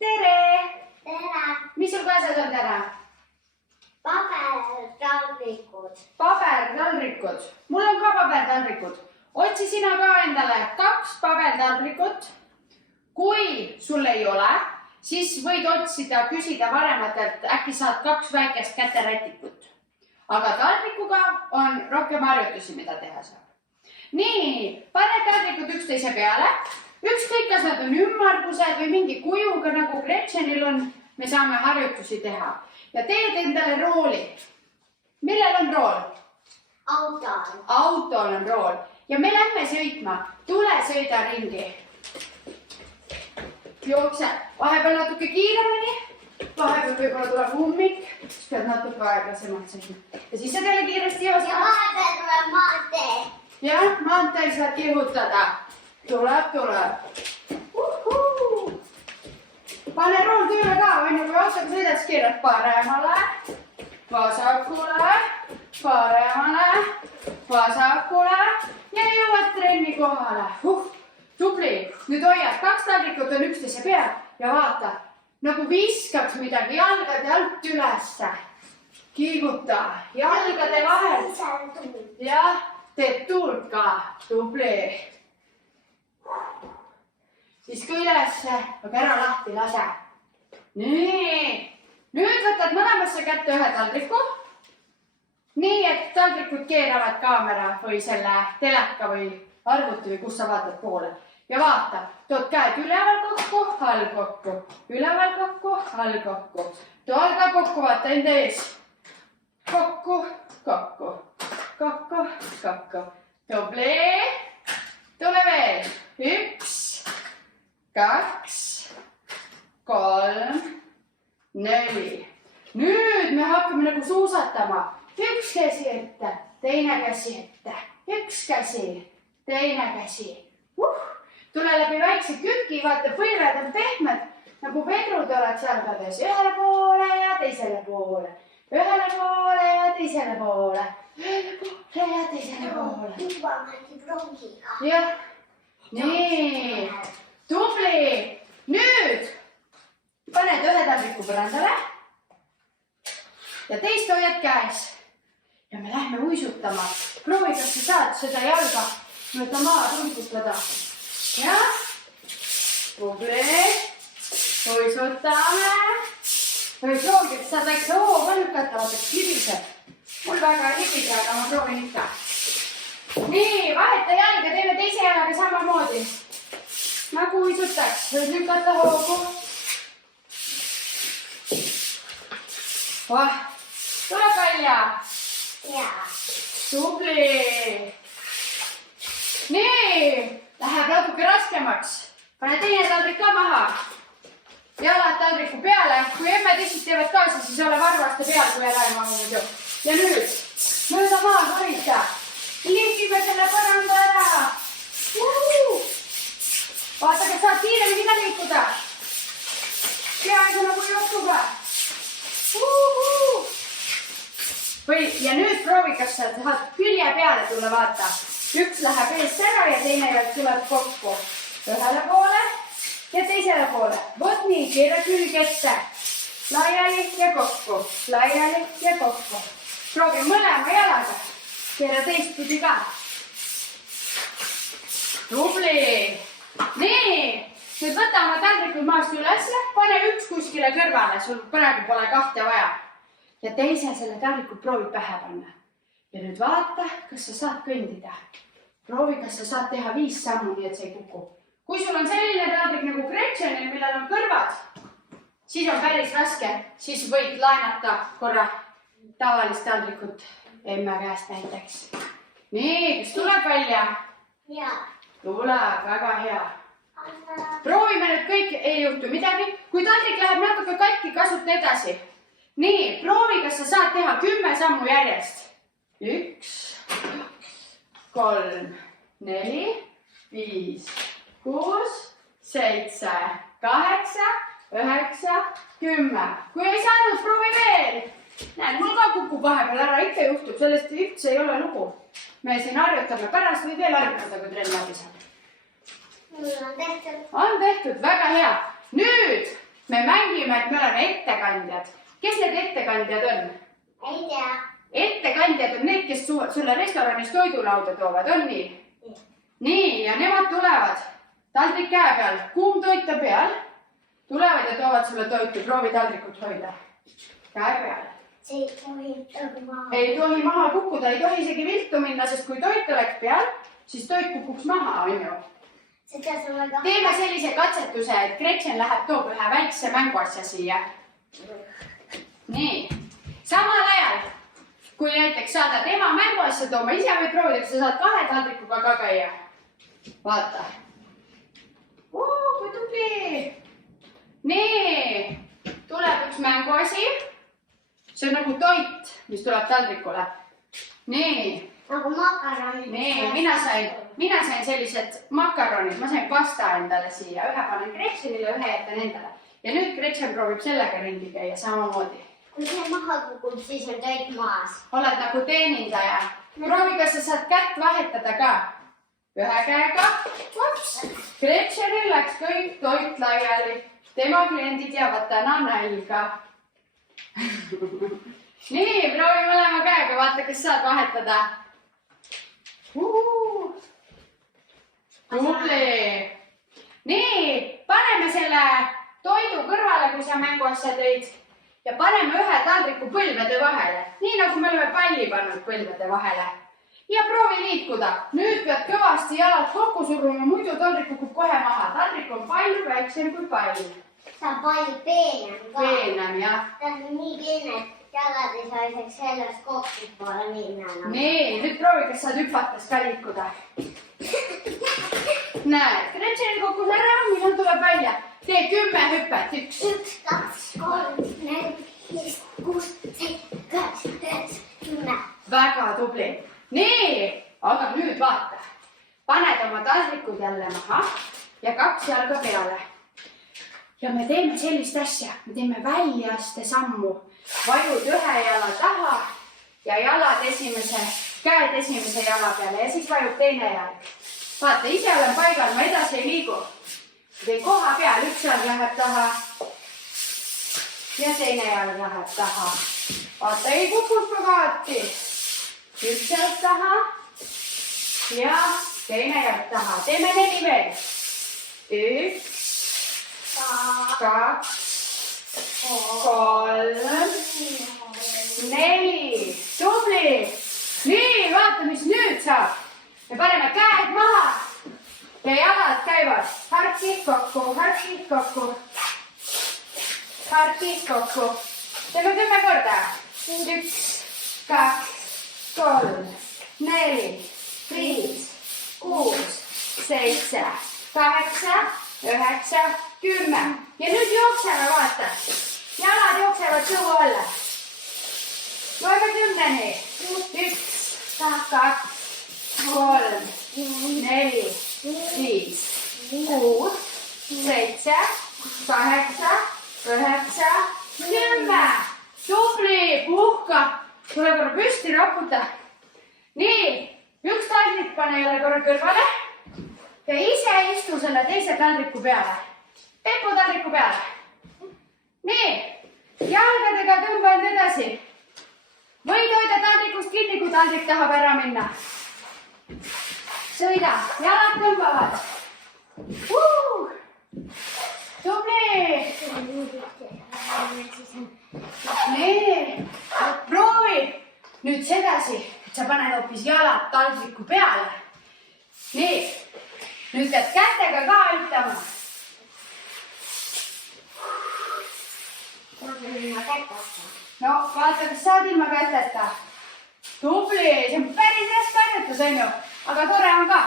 tere! Tere! Mis sul kaasas on täna? Pabertaldrikud. Pabertaldrikud. Mul on ka pabertaldrikud. Otsi sina ka endale 2 pabertaldrikut. Kui sul ei ole, siis võid otsida, küsida vanematelt, äkki saad 2 väikest käterätikut. Aga taldrikuga on rohkem harjutusi, mida teha saab. Nii, pane taldrikud üksteise peale. Ükskõik, kas nad on ümmargused või mingi kujuga, nagu Gretchenil on, me saame harjutusi teha. Ja teed endale rooli. Millel on rool? Autol. Autol on rool. Ja me lähme sõitma. Tule sõida ringi. Jookse. Vahepeal natuke kiiremini. Vahepeal võib-olla tuleb ummik. Siis pead natuke aeglasemalt sõitma. Ja siis sa jälle kiiresti Ja joosta. vahepeal tuleb maantee. Ja maanteel saad kihutada. Tuleb. Pane rool tööle ka, kui autoga sõidad, siis keerad paremale, vasakule, paremale, vasakule ja jõuad trenni kohale. Tubli. Nüüd hoiad, 2 taldrikut on üksteise peal ja vaata, nagu viskaks midagi jalgade alt ülesse. Kiiguta jalgade vahel. Jah, teed tuult ka. Tubli. Siis ka ülesse, aga ära lahti lase. Nii. Nüüd võtad mõlemasse kätte 1 taldriku. Nii, et taldrikud keeravad kaamera või selle teleka või arvuti või kus sa vaatad poole. Ja vaata, tood käed üleval kokku, all kokku. Üleval kokku, all kokku. Too all ka kokku, vaata enda ees. Kokku. Tubli. Tule veel. 1. 2, 3, 4. Nüüd me hakkame nagu suusatama. 1 käsi ette, teine käsi ette. 1 käsi, teine käsi. Tule läbi väikse küki, vaata põlved on pehmed, nagu vedrud oleks jalgades. Ühele poole ja teisele poole. Ühele poole ja teisele poole. Ühele poole ja teisele poole. Juba mõni prongiga. Jah, nii. Tubli! Nüüd paned 1 taldriku põrandale ja teist hoiad käes. Ja me lähme uisutama. Proovi, kas sa saad seda jalga mööda maad uisutada. Jah? Tubli! Uisutame. Või proovi, kas saad väikse hooga lükata, vaata, libiseb. Mul väga ei libise, aga ma proovin ikka. Nii, vaheta jalga, teeme teise jalaga samamoodi. Nagu uisutaks, võid lükata hoogu. Tule Kalja. Jaa. Tubli. Nii, läheb natuke raskemaks. Pane teine taldrik ka maha. Jalad taldriku peale. Kui emmed issid teevad kaasa, siis ole varvaste peal, kui ära ei mahu muidu. Ja nüüd, mööda maad hoida. Lihkime selle põranda ära. Vaata, kas saad kiiremini ka liikuda. Peaaegu nagu jutuga. Ja nüüd proovi, kas sa saad külje peale tulla, vaata. 1 läheb eest ära ja teine tuleb kokku. Ühele poole ja teisele poole. Vot nii, keera külg ette. Laiali ja kokku. Laiali ja kokku. Proovi mõlema jalaga. Keera teistpidi ka. Tubli! Nii, nüüd võta oma taldrikud maast üles, pane 1 kuskile kõrvale, sul praegu pole 2 vaja. Ja teise selle taldriku proovi pähe panna. Ja nüüd vaata, kas sa saad kõndida. Proovi, kas sa saad teha 5 sammu, nii et see ei kuku. Kui sul on selline taldrik nagu Gretchenil, millel on kõrvad, siis on päris raske. Siis võid laenata korra tavalist taldrikut emme käest näiteks. Nii, kas tuleb välja? Jaa. Tuleb, väga hea. Proovime nüüd kõik, ei juhtu midagi. Kui taldrik läheb natuke katki, kasuta edasi. Nii, proovi, kas sa saad teha 10 sammu järjest. 1, 3, 4, 5, 6, 7, 8, 9, 10. Kui ei saanud, proovi veel. Näed, mul ka kukub vahepeal ära, ikka juhtub, sellest üldse ei ole lugu. Me siin harjutame, pärast või veel harjutada, kui trenn läbi saab. Mul on tehtud. On tehtud, väga hea. Nüüd me räägime, et me oleme ettekandjad. Kes need ettekandjad on? Ei tea. Ettekandjad on need, kes sulle restoranis toidulauda toovad, on nii? Nii, ja nemad tulevad taldrik käe peal, kuum toit on peal, tulevad ja toovad sulle toitu, proovi taldrikut hoida. Käe peal. See ei tohi maha. Ei tohi maha kukkuda, ei tohi isegi viltu minna, sest kui toit oleks peal, siis toit kukuks maha, on ju. Teeme sellise katsetuse, et Gretchen läheb, toob ühe väikse mänguasja siia. Nii, samal ajal, kui näiteks saadad ema mänguasja tooma, ise võid proovida, kui sa saad 2 taldrikuga ka käia. Vaata. Kui tubli. Nii, tuleb üks mänguasi. See on nagu toit, mis tuleb taldrikule. Nii. Nagu makaronid. Nii, mina sain sellised makaronid, ma sain pasta endale siia. Ühe panen Gretchenile, ühe jätan endale. Ja nüüd Gretchen proovib sellega ringi käia samamoodi. Kui see maha kukub, siis on toit maas. Oled nagu teenindaja. Proovi, kas sa saad kätt vahetada ka. Ühe käega. Gretchenil läks kõik toit laiali. Tema kliendid jäävad täna nälga. Nii, proovi mõlema käega, vaata, kas saad vahetada. Tubli. Nii, paneme selle toidu kõrvale, kui sa mänguasja tõid ja paneme ühe taldriku põlvede vahele, nii nagu me oleme palli pannud põlvede vahele. Ja proovi liikuda. Nüüd pead kõvasti jalad kokku suruma, muidu taldrik kukub kohe maha. Taldrik on palju väiksem kui pall. See on palju peenem ka. Peenem, jah. See on nii peene, et jalad ei saa isegi sellest kokku poole minna. Nii, nüüd proovi, kas saad hüpates ka liikuda. Näed, Gretchen kukkus ära, millal tuleb välja. Tee 10 hüpet, 1. 1, 2, 3, 4, 5, 6, 7, 8, 9, 10. Väga tubli. Nii, aga nüüd vaata. Paned oma taldrikud jälle maha ja 2 jalga peale. Ja me teeme sellist asja. Me teeme väljaste sammu. Vajud ühe jala taha ja käed esimese jala peale ja siis vajub teine jalg. Vaata, ise olen paigal, ma edasi ei liigu. Teen koha peal, 1 jalg läheb taha ja teine jalg läheb taha. Vaata, ei kukus pagaati. 1 jalg taha ja teine jalg taha. Teeme 4 veel. 1, 2, 3, 4. Tubli. Nii, vaata, mis nüüd saab. Me paneme käed maha ja jalad käivad. Harkid kokku, harkid kokku. Harkid kokku. Teeme 10 korda. 1, 2, 3, 4, 5, 6, 7, 8, 9, 10. Ja nüüd jookseme, vaata. Jalad jooksevad kõhu alla. Loeme 10-ni. 1, 2, 3, 4, 5, 6, 7, 8, 9, 10. Tubli, puhka. Tule korra püsti, raputa. Nii, 1 taldrik pane jälle korra kõrvale ja ise istu selle teise taldriku peale. Pepu taldriku peale. Nii, jalgadega tõmba end edasi. Võid hoida taldrikust kinni, kui taldrik tahab ära minna. Sõida, jalad tõmbavad. Tubli. Nii, proovi nüüd sedasi, et sa paned hoopis jalad taldriku peale. Nii, nüüd pead kätega ka ütlema. No, vaata, kas saad ilma käteta. Tubli, see on päris raske harjutus, on ju, aga tore on ka.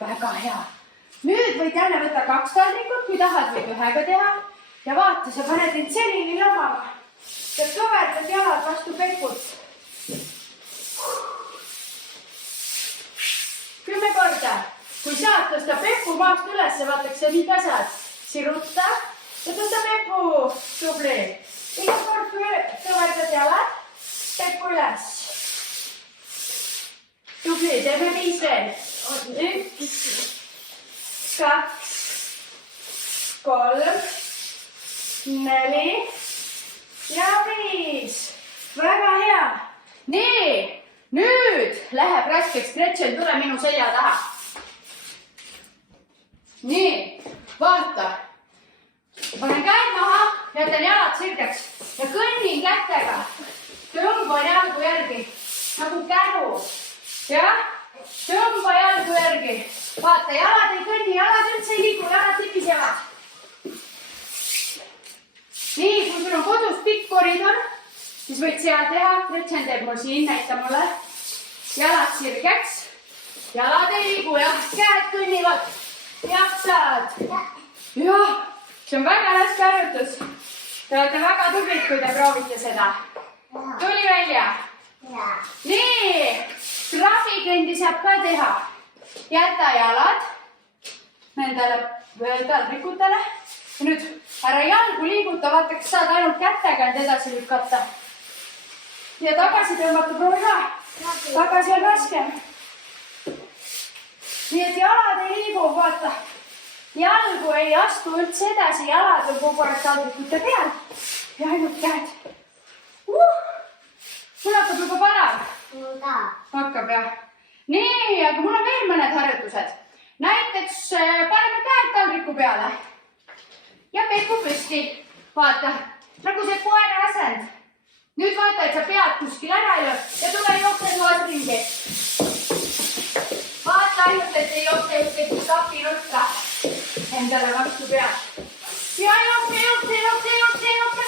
Väga hea. Nüüd võid jälle võtta 2 taldrikut, kui tahad, võid ühega teha. Ja vaata, sa paned end selline labama. Ja kõverdad jalad vastu pekut. 10 korda. Kui saad tõsta pepu maast üles, vaataks sa nii ka saad. Siruta ja tõsta pepu. Tubli. Iga kord, kui kõverdad jalad, pepu üles. Tubli, teeme 5 veel. 1, 2, 3, 4 ja 5. Väga hea. Nii, nüüd läheb raskeks. Gretchen, tule minu selja taha. Nii, vaata. Panen käed maha, jätan jalad sirgeks ja kõnnin kätega. Tõmban jalgu järgi nagu käru. Jah, tõmba jalgu järgi. Vaata, jalad ei kõnni, jalad üldse ei liigu, jalad tipisevad. Nii, kui sul on kodus pikk koridor, siis võid seal teha. Gretchen teeb mul siin, näita mulle. Jalad sirgeks. Jalad ei liigu, jah, käed kõnnivad. Jaksad. Jah, see on väga raske harjutus. Te olete väga tublid, kui te proovite seda. Tuli välja. Nii, krabikõndi saab ka teha. Jäta jalad nendele taldrikutele. Nüüd ära jalgu liiguta, vaata, kas saad ainult kätega end edasi lükata. Ja tagasi tõmmata, proovi ka. Tagasi on raskem. Nii et jalad ei liigu, vaata. Jalgu ei astu üldse edasi, jalad on kogu aeg taldrikute peal. Ja ainult käed. Mul hakkab juba parav. Hakkab jah. Nii, aga mul on veel mõned harjutused. Näiteks paneme käed taldriku peale. Ja pepu püsti. Vaata, nagu see koera asend. Nüüd vaata, et sa pead kuskil ära ei löö ja tule jookse toas ringi. Vaata ainult, et ei jookse ühtegi kapinurka endale vastu pead. Ja jookse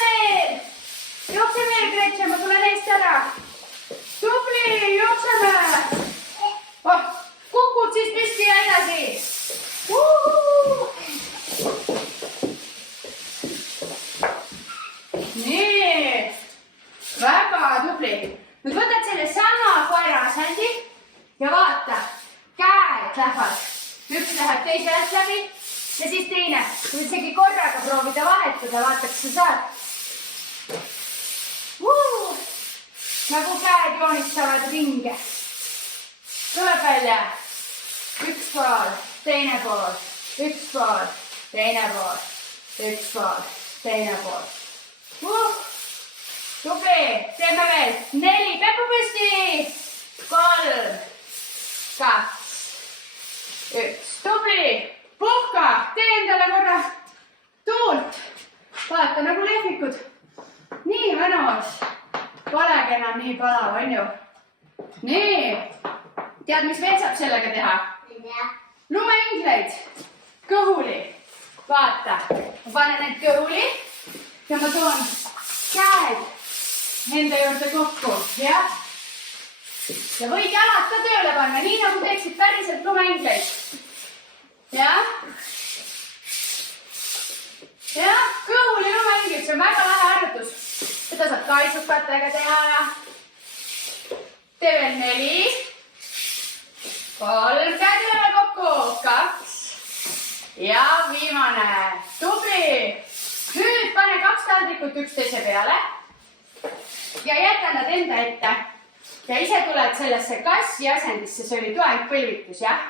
veel. Jookse veel, Gretchen, ma tulen eest ära. Tubli, jookseme. Oh, kukud siis püsti ja edasi. Nii, väga tubli. Nüüd võtad selle sama koera asendi ja vaata, käed lähevad. Üks läheb teise alt läbi ja siis teine. Võid isegi korraga proovida vahetada, vaata, kas sa saad. Nagu käed joonistavad ringe. Tuleb välja. Üks pool, teine pool, üks pool, teine pool, üks pool, teine pool. Tubli, teeme veel. 4, pepu püsti. 3, 2, 1. Tubli, puhka, tee endale korra tuult. Vaata nagu lehvikud. Nii mõnus. Polegi enam nii palav, on ju? Nii. Tead, mis veel saab sellega teha? Lumeingleid. Kõhuli. Vaata. Ma panen need kõhuli ja ma toon käed enda juurde kokku. Jah. Ja võid jalad ka tööle panna, nii nagu teeksid päriselt lumeingleid. Jah. Jah, kõhuli lumeingleid, see on väga lahe harjutus. Seda saab kaisukatega teha ja tee veel 4, 3, käed üle kokku, 2 ja viimane. Tubli. Nüüd pane 2 taldrikut üksteise peale ja jäta nad enda ette. Ja ise tuled sellesse kassi asendisse, see oli toengpõlvitus, jah?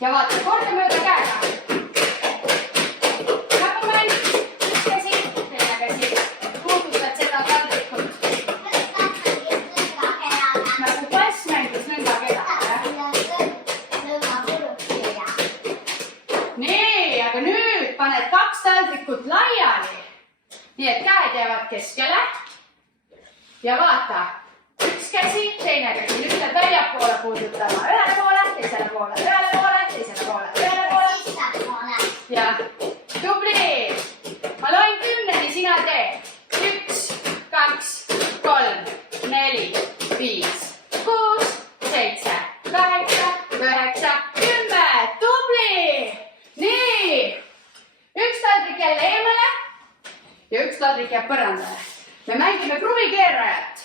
Ja vaata, kordamööda käega. Nagu mäng, üks käsi, teine käsi. Puudutad seda taldrikut. Nagu kass mängis nõnda keda. Nii, aga nüüd paned 2 taldrikut laiali. Nii, et käed jäävad keskele. Ja vaata, üks käsi, teine käsi. Nüüd pead väljapoole puudutama. Ühele poole, teisele poole, ühele poole, teisele poole, ühele poole. Ja, tubli. Ma loen 10-ni, sina tee. 1, 2, 3, 4, 5, 6, 7, 8, 9, 10. Tubli. Nii. Üks taldrik jälle eemale ja üks taldrik jääb põrandale. Me mängime kruvikeerajat.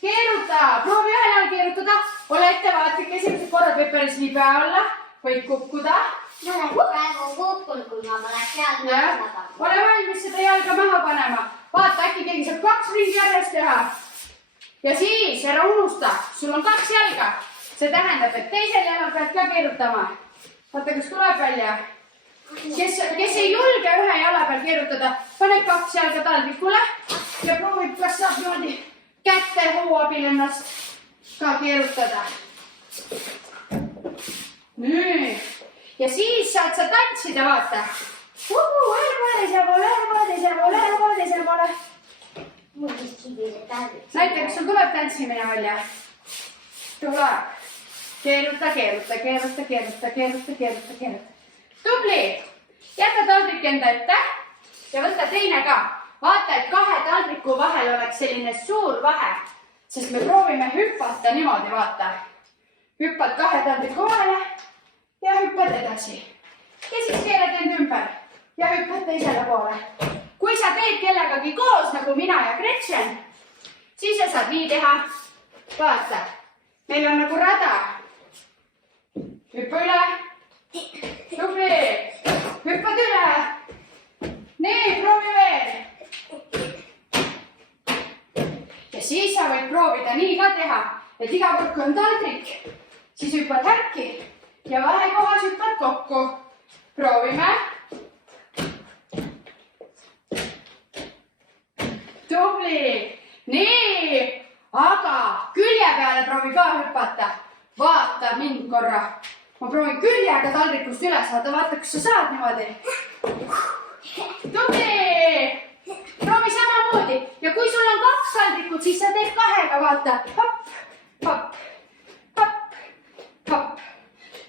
Keeruta, proovi ühe näol keerutada. Ole ettevaatlik, esimesed korrad võib päris libe olla. Võid kukkuda. Ma olen praegu kukkunud, kui ma poleks jalga maha panema. Ole valmis seda jalga maha panema. Vaata, äkki keegi saab 2 ringi järjest teha. Ja siis ära unusta, sul on 2 jalga. See tähendab, et teisel jalal pead ka keerutama. Vaata, kas tuleb välja. Kes ei julge ühe jala peal keerutada. Pane 2 jalga taldrikule ja proovib, kas saab niimoodi käte hoo abil ennast ka keerutada. Nüüd. Ja siis saad sa tantsida, vaata. Teise poole. Näita, kas sul tuleb tantsimine välja. Tuleb. Keeruta. Tubli. Jäta taldrik enda ette ja võta teine ka. Vaata, et 2 taldriku vahel oleks selline suur vahe, sest me proovime hüppata niimoodi, vaata. Hüppad 2 taldriku vahele ja hüppad edasi. Ja siis keerad end ümber ja hüppad teisele poole. Kui sa teed kellegagi koos, nagu mina ja Gretchen, siis sa saad nii teha. Vaata, meil on nagu rada. Hüppa üle. Tubli. Hüppad üle. Nii, proovi veel. Ja siis sa võid proovida nii ka teha, et iga kord, kui on taldrik, siis hüppad härki ja vahekohas hüppad kokku. Proovime. Tubli. Nii, aga külje peale proovi ka hüpata. Vaata mind korra. Ma proovin küljega taldrikust üles saada. Vaata, kas sa saad niimoodi. Tubli. Proovi samamoodi. Ja kui sul on 2 taldrikut, siis sa teed 2-ga, vaata. Hopp.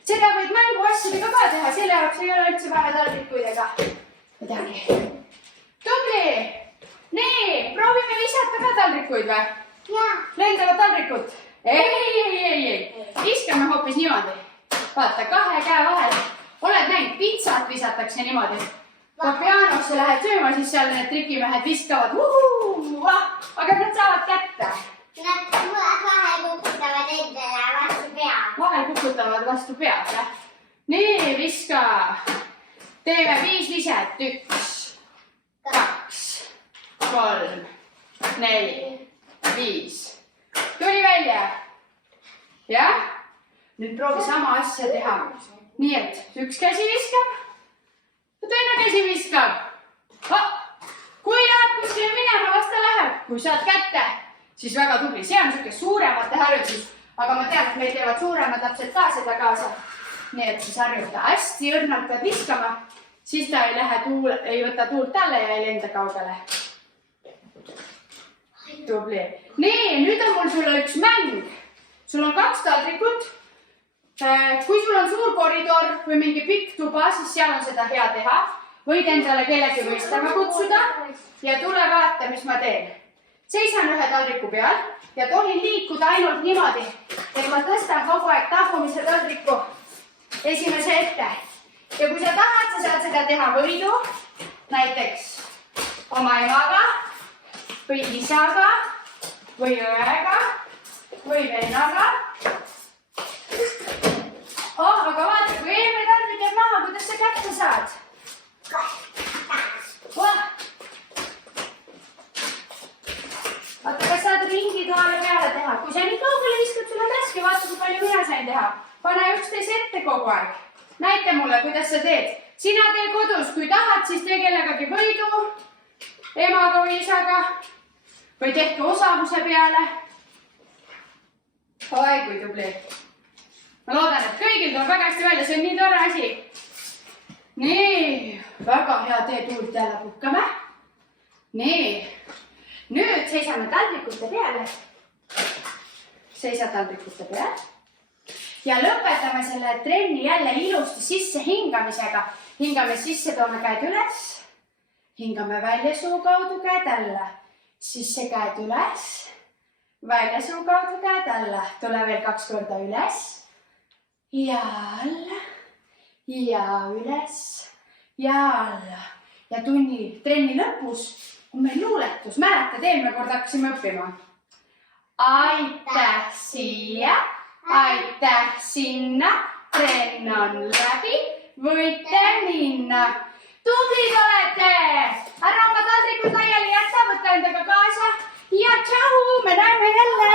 Seda võid mänguasjadega ka teha. Selle jaoks ei ole üldse vähe taldrikuid ega midagi. Tubli. Nii, proovime visata ka taldrikuid või? Lendavad taldrikud. Ei. Viskame hoopis niimoodi. Vaata, 2 käe vahel. Oled näinud, pitsat visatakse niimoodi. Kui pianosse lähed sööma, siis seal need trikimehed viskavad. Aga nad saavad kätte. Nad vahel kukutavad endale vastu pead. Vahel kukutavad vastu pead, jah. Nii, viska. Teeme 5 viset. 1, 2, 3, 4, 5. Tuli välja. Jah? Nüüd proovi sama asja teha. Nii, et 1 käsi viskab. Ja teine käsi viskab. Kui läheb kuskile minema, las ta läheb. Kui saad kätte, siis väga tubli. See on selline suuremate harjutus. Aga ma tean, et meil teevad suuremad lapsed ka seda kaasa. Nii, et siis harjuta. Hästi õrnalt pead viskama. Siis ta ei võta tuult talle ja ei lenda kaugele. Tubli. Nii, nüüd on mul sulle üks mäng. Sul on 2 taldrikut. Kui sul on suur koridor või mingi pikk tuba, siis seal on seda hea teha. Võid endale kellegi võistlema kutsuda ja tule vaata, mis ma teen. Seisan 1 taldriku peal ja tohin liikuda ainult niimoodi, et ma tõstan kogu aeg tagumise taldriku esimese ette. Ja kui sa tahad, sa saad seda teha võidu, näiteks oma emaga või isaga või õega või vennaga. Aga vaata, kui eelmine taldrik jääb maha, kuidas sa kätte saad? Vaata, kas saad ringi toale peale teha? Kui sa nii kaugele viskad, sul on raske, vaata, kui palju mina sain teha. Pane üksteise ette kogu aeg. Näita mulle, kuidas sa teed. Sina tee kodus, kui tahad, siis tee kellegagi võidu, emaga või isaga või tehke osavuse peale. Oi, kui tubli. Ma loodan, et kõigil tuleb väga hästi välja, see on nii tore asi. Nii, väga hea tee tuult jälle puhkame. Nii, nüüd seisame taldrikute peale. Seisa taldrikute peal. Ja lõpetame selle trenni jälle ilusti sisse hingamisega. Hingame sisse, toome käed üles. Hingame välja suu kaudu käed alla. Sisse käed üles. Välja suu kaudu käed alla. Tule veel 2 korda üles. Ja alla. Ja üles. Ja alla. Ja trenni lõpus on meil luuletus. Mäletad, eelmine kord hakkasime õppima. Aitäh siia. Aitäh sinna, trenn on läbi, võite minna. Tublid olete! Ära oma taldrikud laiali jätta, võta endaga kaasa ja tšau, me näeme jälle!